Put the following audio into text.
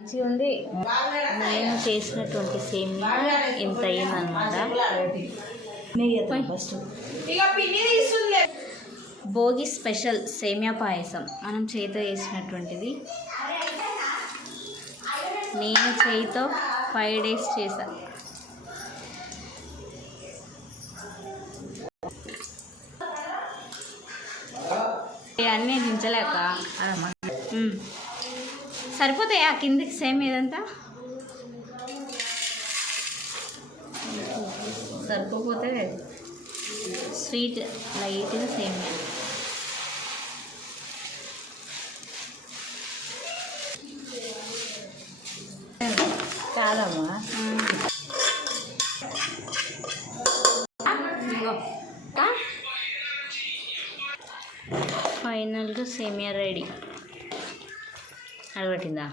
మంచిగా ఉంది. నేను చేసినటువంటి సేమియా ఇంత అయ్యిందనమాట. భోగి స్పెషల్ సేమియా పాయసం మనం చేతితో వేసినటువంటిది. నేను చేయితో 5 days చేసా. అన్నీ దించలేక సరిపోతాయా కిందికి సేమ్ ఇదంతా? సరిపోతే స్వీట్ లైట్గా సేమియా. కాదమ్మా ఫైనల్ సేమియా రెడీ. అడగట్టిందా?